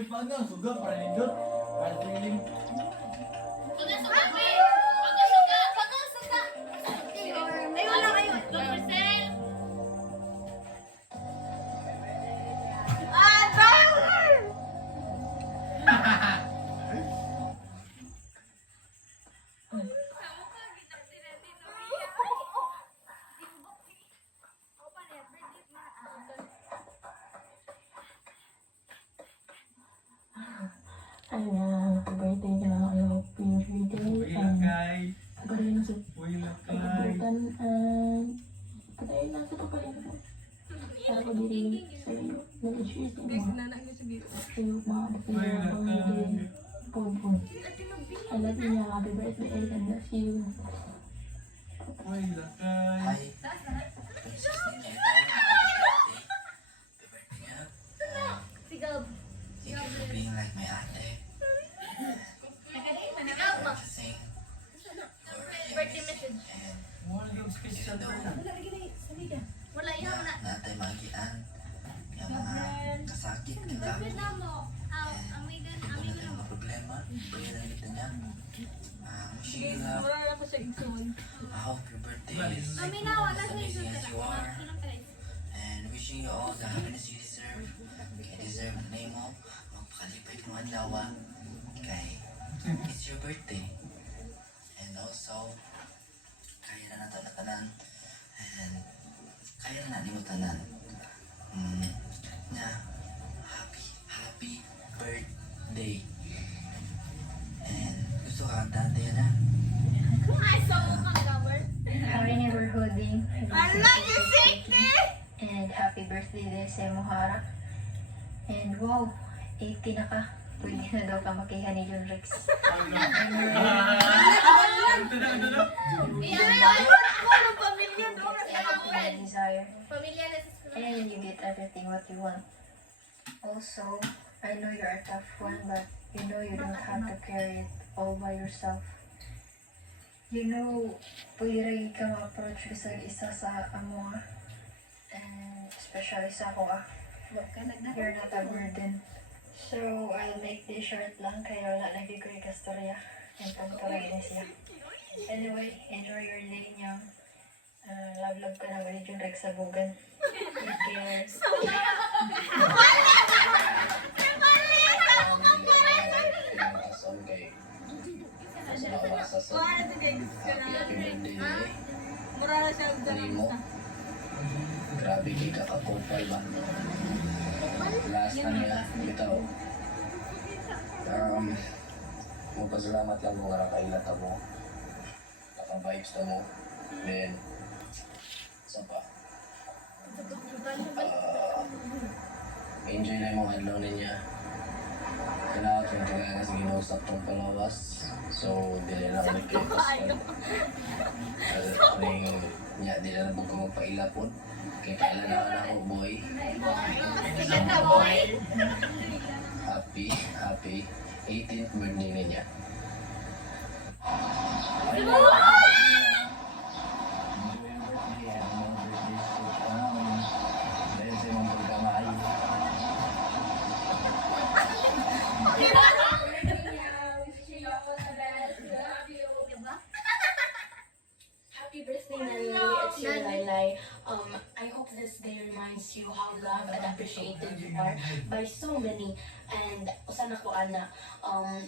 Wait, paano? Suga, para nindot. Para feeling. Pagkasuga, wait! Pagkasuga! Pagkasuga! Ayun lang, ayun. 2%. Ah, brother! Ayan, happy birthday ka. I hope you every day. Uy, And lakay. pagayin na sa Uy, lakay. kabutan. And pagayin na sa pagayin na. Para ko diri sa iyo. Nag-cheers mo. Sa iyo, mga Uy, birthday. lakay. Pon. I love you. Happy birthday. I bless you. Uy, lakay. Hi. Sigab. Thank you for being like my ate. Sigab mo. To sing. Birthday message. And Wala yung special even pa though na. Wala, ihaw na. natay magian, yung mga kasakit kita. Birthday na mo. Amigan, Kung amigan natin mo. mga problema, bayaran kita niya. Wishing you love. I hope your birthday is Kami na, wala as sa amazing isang as you are. And wishing you all the happiness you deserve. Kaya deserve na name mo. Magpakalipay mo ang lawa. Kay it's your birthday. And also, kaya na nato na tanan. And kaya na natin mo tanan. Na happy birthday. And gusto ka ang dante na. Ay, so mo ka cover. Happy neighborhooding. Ala, you safety! And happy birthday din sa Mohara. And wow, 80 na ka. Pwede na daw ka makiha ni John Rex. Walang pamilya doon. And desire. Pamilya na sa school. And you get everything what you want. Also, I know you're a tough one, but you know you don't have to carry it all by yourself. You know, pwede rin ka ma-approach sa isa sa amo nga. And especially sa ako you're not a burden. So, I'll make this short lang kaya wala lagi ko yung kastorya. And pangkaray na siya. Anyway, enjoy your day niya. Love ka na bali yung Rex sa bugan. Take care. Grabe kay kakakopal ba? Last na niya, bitaw. Magpasalamat lang mo nga nakailata mo. Naka-vibes na mo. Then, saan pa? Enjoy na mo adlaw niya. Kailangan kong kailangan sa ginausap tong palawas. So, dili lang nagkipas ko. Kaling niya, dili lang ko magpailapon. Kaya kailan na ako, boy. Sigat na, boy. Happy 18th birthday niya. Happy birthday, Nani. It's your Lailay. I hope this day reminds you how loved and appreciated you are by so many. And sana ko, Ana,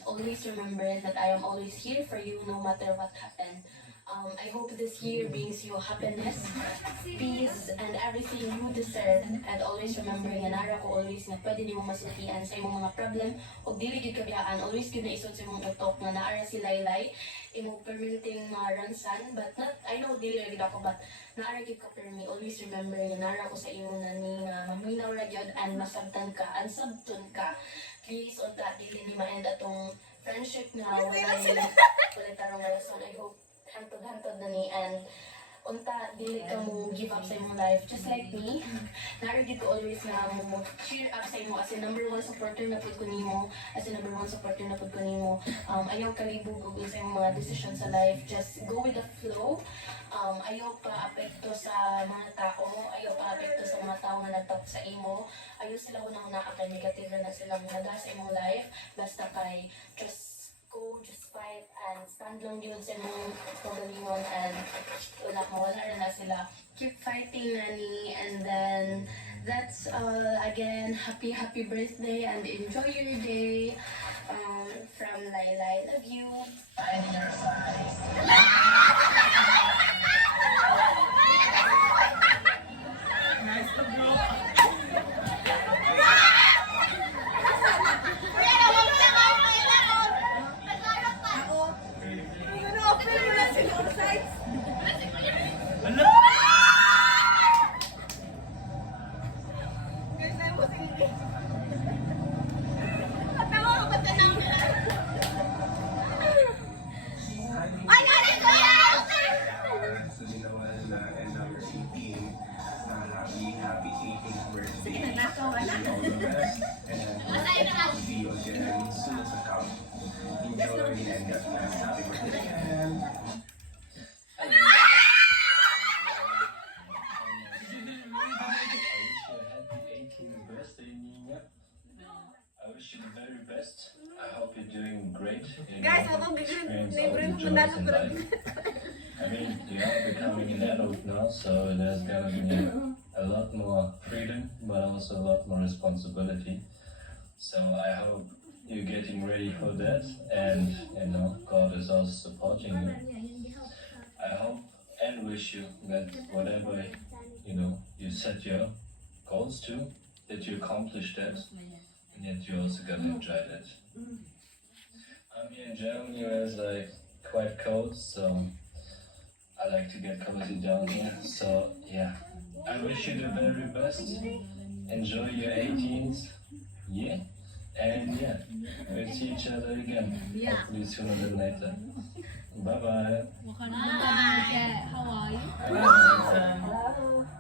always remember that I am always here for you no matter what happened. I hope this year brings you happiness, peace, and everything you deserve. And always remember, yanara ko always na pwede ni mo masultian sa imong mga problem o dili gyud kabiyaan. Always gyud na isod sa imong utok na naara si Laylay imo permitting mga ransan, but not, I know dili ra gyud ako, but naara gyud ka permi. Always remember, yanara ko sa imo nani nga maminaw ra gyud and masabtan ka and sabton ka. Please, on that dili ni ma-end atong friendship nga wala tarong rason. I hope hantod-hantod na ni, and unta dili ka mo give up sa imong life just like me. Narigid ko always na mo cheer up sa imo as a number one supporter na pud ko nimo, as a number one supporter na pud ko nimo. Ayaw kalibog og sa imong mga decision sa life, just go with the flow. Ayaw pa apekto sa mga tao, ayaw pa apekto sa mga tao nga nagtap sa imo. Ayaw sila una-una kay negative na sila mga sa imong life, basta kay just go, just fight, and stand lang yun sa imong pagalingon, and wala na sila. Keep fighting, Nani, and then that's all. Again, happy birthday, and enjoy your day. From Lailai, love you. Nice to bro. Ano? I wish you the very best. I hope you're doing great in Guys, your ako experience neighboring of mo joys na in life. I mean, you are becoming an adult now, so there's gonna be a lot more freedom, but also a lot more responsibility. So I hope you're getting ready for that, and you know, God is also supporting you. I hope and wish you that whatever you set your goals to, that you accomplish that, and yet you're also gonna enjoy that. I'm here in Germany where it's like quite cold, so I like to get cozy down here. So yeah, I wish you the very best. Enjoy your 18th year, and yeah, we'll see each other again. Hopefully sooner than later. Bye bye.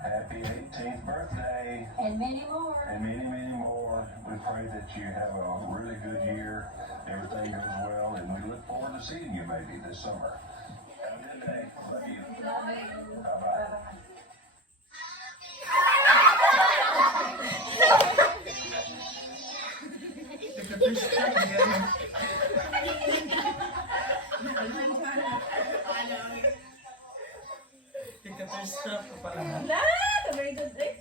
Happy 18th birthday. And many more. And many, many more. We pray that you have a really good year. Everything goes well, and we look forward to seeing you maybe this summer. Have a good day. Love you. Bye-bye. First stop ko pala. Very good, eh?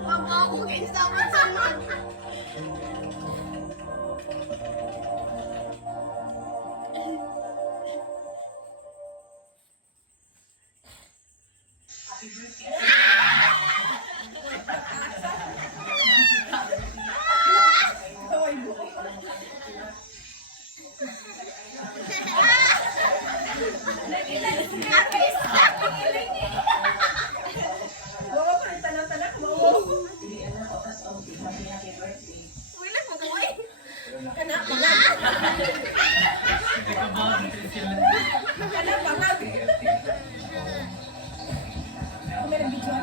Wag mo akong kinsaman sa man. Wala mo ko eh. Kana pa nga. Kana pa nga.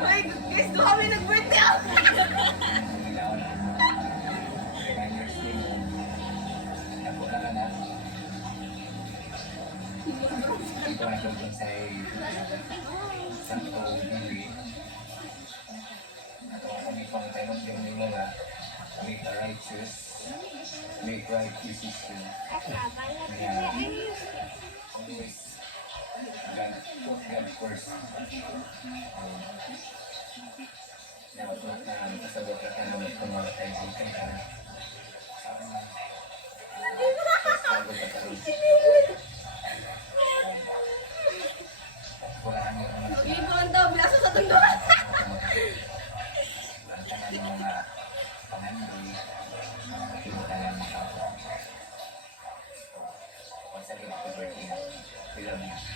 Ay, guys, doon kami nag-birthday ako. Make the right choice. Make right decision. Yeah. Always put God first. Dapat kasabot ka ng prioritize ka na. Wala ang Ibon daw, biasa sa Lahat ka ng mga pangandi, kinuha lang ng tao. Once again, happy birthday. We love you.